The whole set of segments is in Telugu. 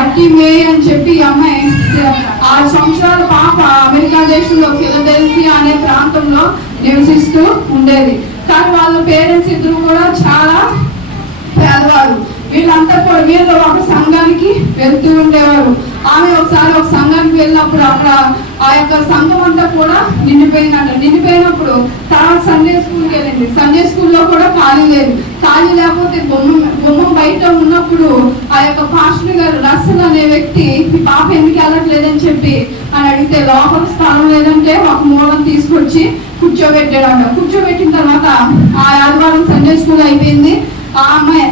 బట్టి మే అని చెప్పి అమ్మాయి ఆరు సంవత్సరాల పాప అమెరికా దేశంలో ఫిలదెల్ఫియా అనే ప్రాంతంలో నివసిస్తూ ఉండేది. కానీ వాళ్ళ పేరెంట్స్ ఇద్దరు కూడా చాలా పేదవారు. వీళ్ళంతా కూడా వీళ్ళు ఒక సంఘానికి వెళ్తూ ఉండేవారు. ఆమె ఒకసారి ఒక సంఘానికి వెళ్ళినప్పుడు అక్కడ ఆ యొక్క సంఘం అంతా కూడా నిండిపోయిందంట. నిండిపోయినప్పుడు తర్వాత సండే స్కూల్కి వెళ్ళింది. సండే స్కూల్లో కూడా ఖాళీ లేదు. ఖాళీ లేకపోతే బొమ్మ బొమ్మ బయట ఉన్నప్పుడు యొక్క పాస్టర్ గారు రసన్ అనే వ్యక్తి ఈ పాప ఎందుకు వెళ్ళట్లేదని చెప్పి అని అడిగితే లోపల స్థలం లేదంటే ఒక మూలం తీసుకొచ్చి కూర్చోబెట్టాడు కూర్చోబెట్టిన తర్వాత ఆ ఆదివారం సండే స్కూల్ అయిపోయింది. ఆ అమ్మాయి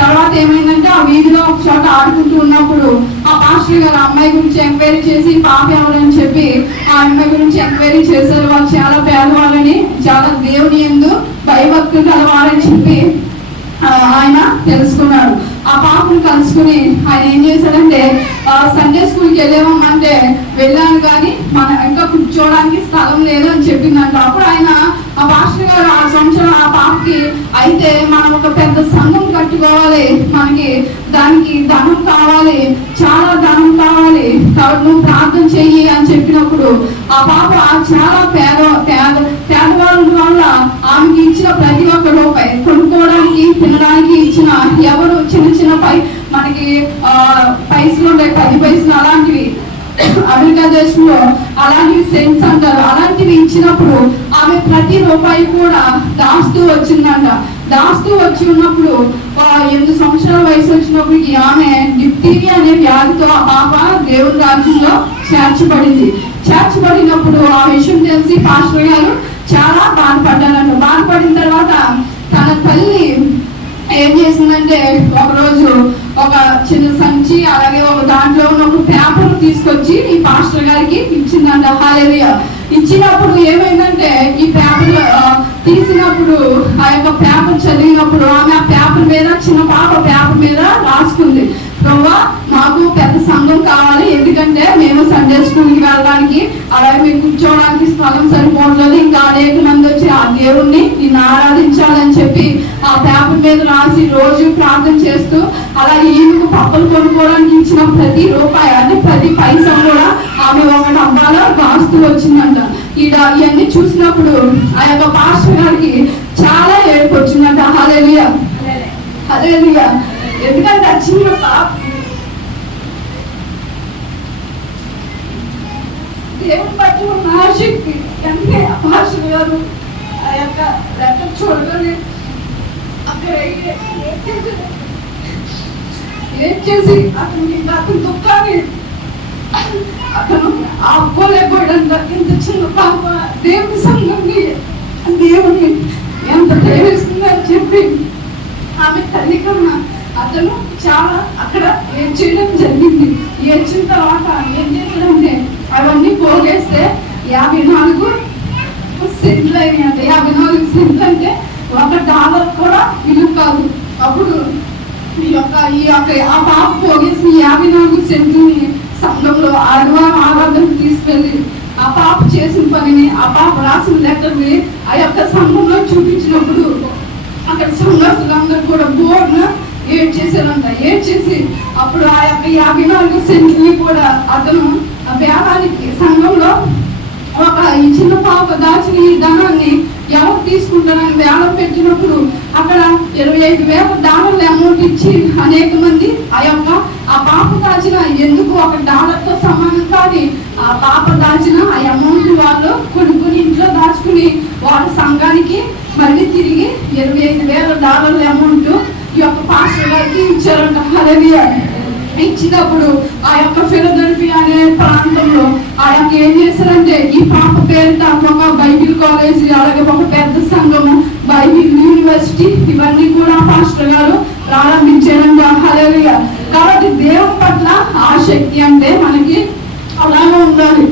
తర్వాత ఏమైందంటే ఆ వీధిలో ఒక చోట ఆడుకుంటూ ఉన్నప్పుడు ఆ పాస్టర్ గారు అమ్మాయి గురించి ఎంక్వైరీ చేసి పాప ఎవరని చెప్పి ఆ అమ్మాయి గురించి ఎంక్వైరీ చేశారు. వాళ్ళు చాలా పేదవాళ్ళని చాలా దేవుని ఎందు భయభక్తులు కలవాలని చెప్పి ఆయన తెలుసుకున్నాడు. ఆ పాపను కలుసుకుని ఆయన ఏం చేశాడంటే ఆ, సండే స్కూల్కి వెళ్ళామంటే వెళ్ళాను కానీ మన ఇంకా కూర్చోవడానికి స్థలం లేదు అని చెప్పిందంట. అప్పుడు ఆయన ఆ పాస్టర్ గారు ఆ సంవత్సరం ఆ పాపకి అయితే మనం ఒక పెద్ద సంఘం కట్టుకోవాలి. మనకి దానికి ధనం కావాలి. చాలా ధనం కావాలి. కాబట్టి నువ్వు ప్రార్థన చెయ్యి అని చెప్పినప్పుడు ఆ పాప చాలా పేద చిన్న పై మనకి ఆ, పైసలు ఉండే పది పైసలు అలాంటివి అమెరికా దేశంలో అలాంటివి సెంట్స్ అంటారు. అలాంటివి ఇచ్చినప్పుడు ఆమె ప్రతి రూపాయి కూడా దాస్తూ వచ్చిందంట. దాస్తూ వచ్చి ఉన్నప్పుడు ఎనిమిది సంవత్సరాల వయసు వచ్చినప్పటికి ఆమె డిప్టీరియా అనే వ్యాధితో ఆ పాప దేవుని రాజ్యంలో చేర్చబడింది. చేర్చబడినప్పుడు ఆ విషయం తెలిసి పాస్టర్ గారు చాలా బాధపడ్డారంట. బాధపడిన తర్వాత తన తల్లి ఏం చేసిందంటే ఒకరోజు ఒక చిన్న సంచి అలాగే ఒక దాంట్లో ఉన్న ఒక పేపర్ తీసుకొచ్చి ఈ పాస్టర్ గారికి ఇచ్చిందంట. హాలేరియా ఇచ్చినప్పుడు ఏమైందంటే ఈ పేపర్ తీసినప్పుడు ఆ యొక్క పేపర్ చదివినప్పుడు ఆమె ఆ పేపర్ మీద చిన్న పాప పేపర్ మీద రాసుకుంది. ప్రభా మాకు పెద్ద సంఘం కావాలి. ఎందుకంటే మేము సండే స్కూల్కి వెళ్ళడానికి అలాగే మేము కూర్చోవడానికి స్థలం సరిపోవట్లేదు. ఇంకా అనేక మంది వచ్చి ఆ దేవుణ్ణి నిన్ను ఆరాధించాలని చెప్పి ఆ పేపర్ మీద రాసి రోజు ప్రార్థన చేస్తూ అలాగే ఈమెకు పప్పులు కొనుక్కోవడానికి ఇచ్చిన ప్రతి రూపాయి అంటే ప్రతి పైసా కూడా ఆమె ఒక డబ్బాలో రాస్తూ వచ్చిందంట. ఇక ఇవన్నీ చూసినప్పుడు ఆ యొక్క పాస్టర్ గారికి చాలా ఏడుపు వచ్చిందంట. హలేలియా హలేలియా ఎందుకంటే ఆ చిన్న పాప దేవుని బట్టి ఉన్న ఆసక్తి. అంటే ఆ పాస్టర్ గారు ఆ యొక్క లెక్క చూడలేదు ఏం చేసి- అతను చేసి అతనికి అతని దుఃఖాన్ని అతను ఆపుకోలేకపోయాడంట ఇంత చిన్న పాప దేవుని సంఘంని దేవుని ఎంత ప్రేమిస్తుందని చెప్పి ఆమె తల్లి కన్నా అతను చాలా అక్కడ ఏడ్చేయడం జరిగింది. ఏడ్చిన తర్వాత ఏం చేశాడంటే అవన్నీ పోగేస్తే యాభై నాలుగు సెంట్లు అంటే యాభై నాలుగు సెంట్లు అంటే ఒక డాలర్ కూడా విలువ కాదు అప్పుడు ఈ యొక్క ఆ పాప పోగేసి యాభై నాలుగు సెంట్లని సంఘంలో ఆదివారం ఆరాధన తీసుకెళ్ళి ఆ పాప చేసిన పనిని ఆ పాప రాసిన లెక్కల్ని ఆ యొక్క సంఘంలో చూపించినప్పుడు అక్కడ సంఘస్తులందరూ కూడా బోర్డున ఏడ్ చేశారంట ఏడ్ చేసి అప్పుడు ఆ యొక్క యాభై నాలుగు సెంట్ని కూడా అతను ఆ వేలానికి సంఘంలో ఒక ఈ చిన్న పాప దాచి ఈ ధనాన్ని ఎవరు తీసుకుంటారని వేలం పెట్టినప్పుడు అక్కడ ఇరవై ఐదు వేల డాలర్ల అమౌంట్ ఇచ్చి అనేక మంది ఆ యొక్క ఆ పాప దాచిన ఎందుకు ఒక డాలర్తో సమానం కానీ ఆ పాప దాచిన ఆ అమౌంట్ వాళ్ళు కొనుక్కుని ఇంట్లో దాచుకుని వాళ్ళ సంఘానికి మళ్ళీ తిరిగి ఇరవై ఐదు వేల డాలర్ల అమౌంట్ ఈ యొక్క పాస్టర్ గారికి ఇచ్చారంట. హరవియా ఇచ్చినప్పుడు ఆ యొక్క ఫిలదెల్ఫియా అనే ప్రాంతంలో ఆ యొక్క ఏం చేశారంటే ఈ పాప పేరిట ఒక బైబిల్ కాలేజీ అలాగే ఒక పెద్ద సంఘము యూనివర్సిటీ ఇవన్నీ కూడా పాస్టర్ గారు ప్రారంభించడం కాబట్టి దేవుని పట్ల ఆ శక్తి అంటే మనకి అలాగే ఉండాలి.